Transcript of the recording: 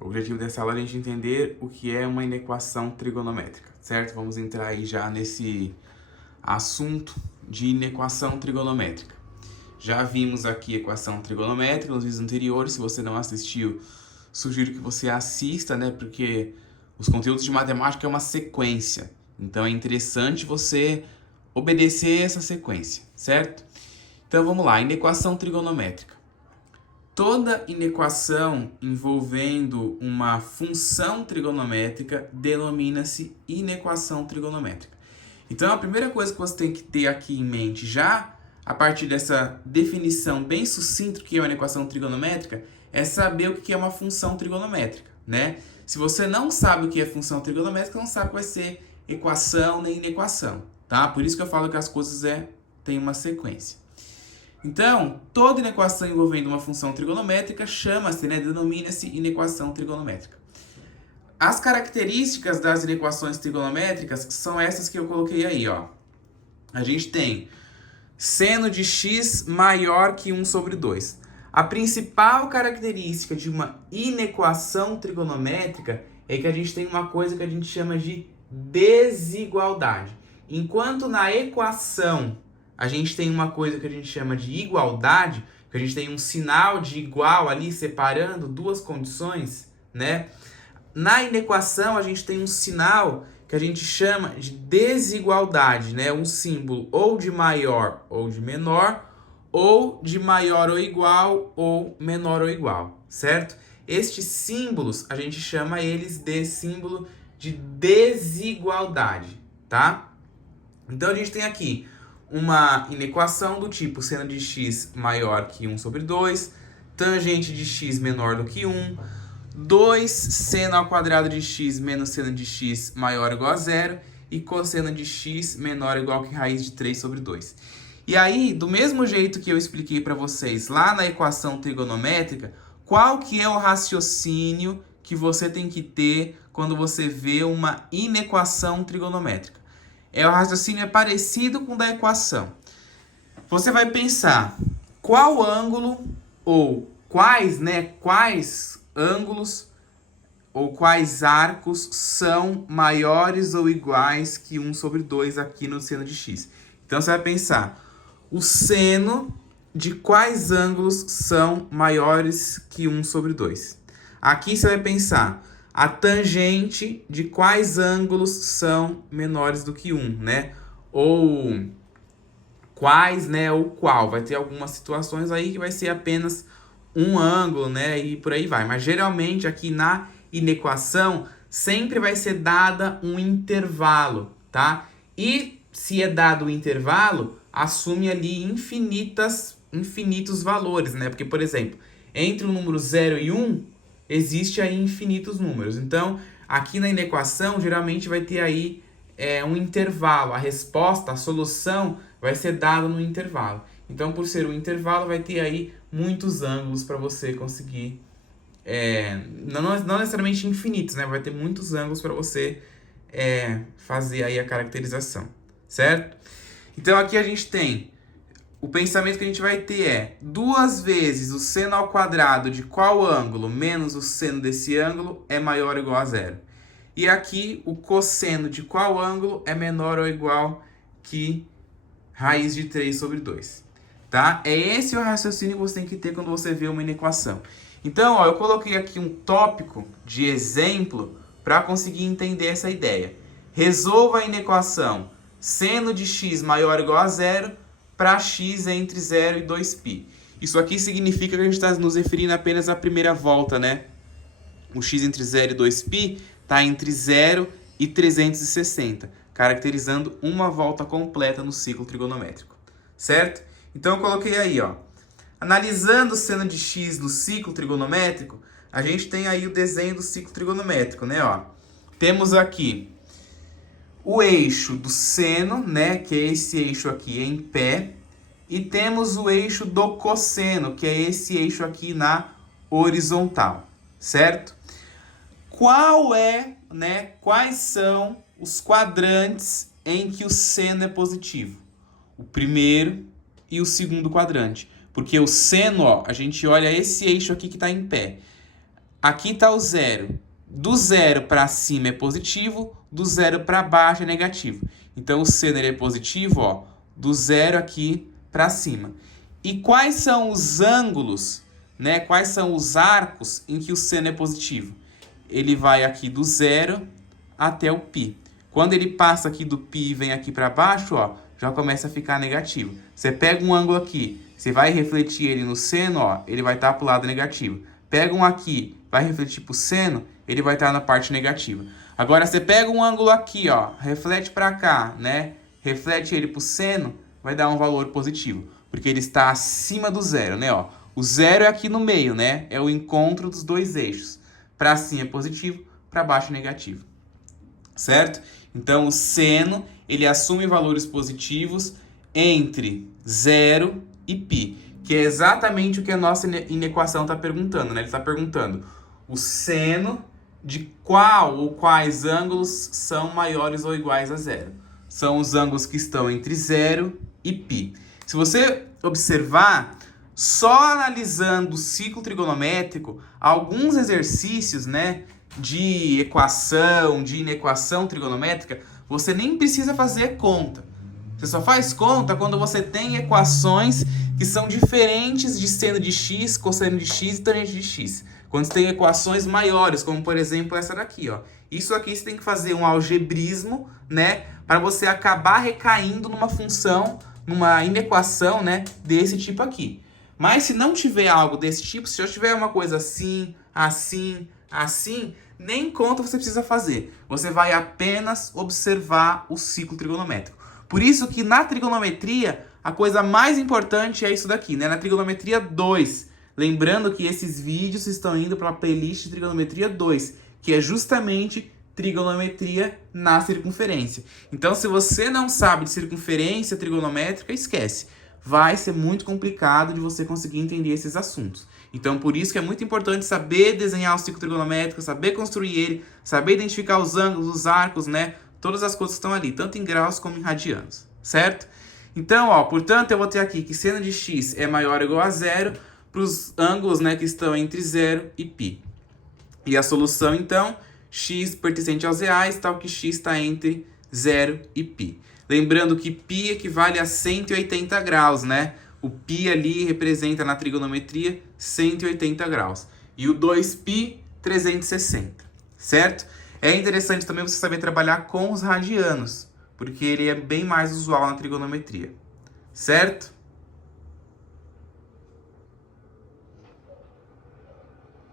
O objetivo dessa aula é a gente entender o que é uma inequação trigonométrica, certo? Vamos entrar aí já nesse assunto de inequação trigonométrica. Já vimos aqui equação trigonométrica nos vídeos anteriores. Se você não assistiu, sugiro que você assista, né? Porque os conteúdos de matemática é uma sequência. Então é interessante você obedecer essa sequência, certo? Então vamos lá, inequação trigonométrica. Toda inequação envolvendo uma função trigonométrica denomina-se inequação trigonométrica. Então a primeira coisa que você tem que ter aqui em mente já, a partir dessa definição bem sucinta do que é uma inequação trigonométrica, é saber o que é uma função trigonométrica, né? Se você não sabe o que é função trigonométrica, não sabe o que vai ser equação nem inequação, tá? Por isso que eu falo que as coisas têm uma sequência. Então, toda inequação envolvendo uma função trigonométrica chama-se, denomina-se inequação trigonométrica. As características das inequações trigonométricas são essas que eu coloquei aí, ó. A gente tem seno de x maior que 1 sobre 2. A principal característica de uma inequação trigonométrica é que a gente tem uma coisa que a gente chama de desigualdade. Enquanto na equação a gente tem uma coisa que a gente chama de igualdade, que a gente tem um sinal de igual ali separando duas condições, né? Na inequação a gente tem um sinal que a gente chama de desigualdade, né? Um símbolo ou de maior ou de menor, ou de maior ou igual ou menor ou igual, certo? Estes símbolos a gente chama eles de símbolo de desigualdade, tá? Então a gente tem aqui uma inequação do tipo seno de x maior que 1 sobre 2, tangente de x menor do que 1, 2 seno ao quadrado de x menos seno de x maior ou igual a 0 e cosseno de x menor ou igual que raiz de 3 sobre 2. E aí, do mesmo jeito que eu expliquei para vocês lá na equação trigonométrica, qual que é o raciocínio que você tem que ter quando você vê uma inequação trigonométrica? O raciocínio é parecido com o da equação. Você vai pensar qual ângulo ou quais ângulos ou quais arcos são maiores ou iguais que 1 sobre 2 aqui no seno de x. Então você vai pensar o seno de quais ângulos são maiores que 1 sobre 2. Aqui você vai pensar a tangente de quais ângulos são menores do que 1, né? Ou quais, né? Ou qual. Vai ter algumas situações aí que vai ser apenas um ângulo, né? E por aí vai. Mas geralmente aqui na inequação sempre vai ser dada um intervalo, tá? E se é dado o intervalo, assume ali infinitos valores, né? Porque, por exemplo, entre o número 0 e 1, existe aí infinitos números. Então, aqui na inequação, geralmente vai ter aí um intervalo. A resposta, a solução, vai ser dada no intervalo. Então, por ser um intervalo, vai ter aí muitos ângulos para você conseguir... não necessariamente infinitos, né? Vai ter muitos ângulos para você fazer aí a caracterização, certo? Então, aqui a gente tem... O pensamento que a gente vai ter é 2 vezes o seno ao quadrado de qual ângulo menos o seno desse ângulo é maior ou igual a 0. E aqui o cosseno de qual ângulo é menor ou igual que raiz de 3 sobre 2. Tá? É esse o raciocínio que você tem que ter quando você vê uma inequação. Então, ó, eu coloquei aqui um tópico de exemplo para conseguir entender essa ideia. Resolva a inequação seno de x maior ou igual a 0 para x entre 0 e 2π. Isso aqui significa que a gente está nos referindo apenas à primeira volta, né? O x entre 0 e 2π está entre 0 e 360, caracterizando uma volta completa no ciclo trigonométrico, certo? Então eu coloquei aí, ó. Analisando o seno de x no ciclo trigonométrico, a gente tem aí o desenho do ciclo trigonométrico, né? Ó. Temos aqui o eixo do seno, né, que é esse eixo aqui em pé, e temos o eixo do cosseno, que é esse eixo aqui na horizontal, certo? Quais são os quadrantes em que o seno é positivo? O primeiro e o segundo quadrante. Porque o seno, ó, a gente olha esse eixo aqui que está em pé. aqui está o zero. Do zero para cima é positivo, do zero para baixo é negativo. Então, o seno ele é positivo, ó, do zero aqui para cima. E quais são os ângulos, né? Quais são os arcos em que o seno é positivo? Ele vai aqui do zero até o π. Quando ele passa aqui do π e vem aqui para baixo, ó, já começa a ficar negativo. Você pega um ângulo aqui, você vai refletir ele no seno, ó, ele vai estar para o lado negativo. Pega um aqui, vai refletir para o seno, ele vai estar na parte negativa. Agora, você pega um ângulo aqui, ó, reflete para cá, né? Reflete ele para o seno, vai dar um valor positivo, porque ele está acima do zero, né? Ó, o zero é aqui no meio, né? É o encontro dos dois eixos. Para cima é positivo, para baixo é negativo. Certo? Então, o seno, ele assume valores positivos entre 0 e π, que é exatamente o que a nossa inequação está perguntando, né? Ele está perguntando o seno de qual ou quais ângulos são maiores ou iguais a zero. São os ângulos que estão entre 0 e π. Se você observar, só analisando o ciclo trigonométrico, alguns exercícios, né, de equação, de inequação trigonométrica, você nem precisa fazer conta. Você só faz conta quando você tem equações que são diferentes de seno de x, cosseno de x e tangente de x. Quando você tem equações maiores, como por exemplo essa daqui, ó. Isso aqui você tem que fazer um algebrismo, né, para você acabar recaindo numa função, numa inequação, né, desse tipo aqui. Mas se não tiver algo desse tipo, se já tiver uma coisa assim, assim, assim, nem conta você precisa fazer. Você vai apenas observar o ciclo trigonométrico. Por isso que na trigonometria, a coisa mais importante é isso daqui, né? Na trigonometria 2. Lembrando que esses vídeos estão indo para a playlist de trigonometria 2, que é justamente trigonometria na circunferência. Então, se você não sabe de circunferência trigonométrica, esquece. Vai ser muito complicado de você conseguir entender esses assuntos. Então, por isso que é muito importante saber desenhar o ciclo trigonométrico, saber construir ele, saber identificar os ângulos, os arcos, né? Todas as coisas que estão ali, tanto em graus como em radianos, certo? Então, ó, portanto, eu vou ter aqui que seno de x é maior ou igual a zero para os ângulos, né, que estão entre 0 e π. E a solução, então, x pertencente aos reais, tal que x está entre 0 e π. Lembrando que π equivale a 180 graus, né? O π ali representa na trigonometria 180 graus. E o 2π, 360, certo? É interessante também você saber trabalhar com os radianos, porque ele é bem mais usual na trigonometria, certo?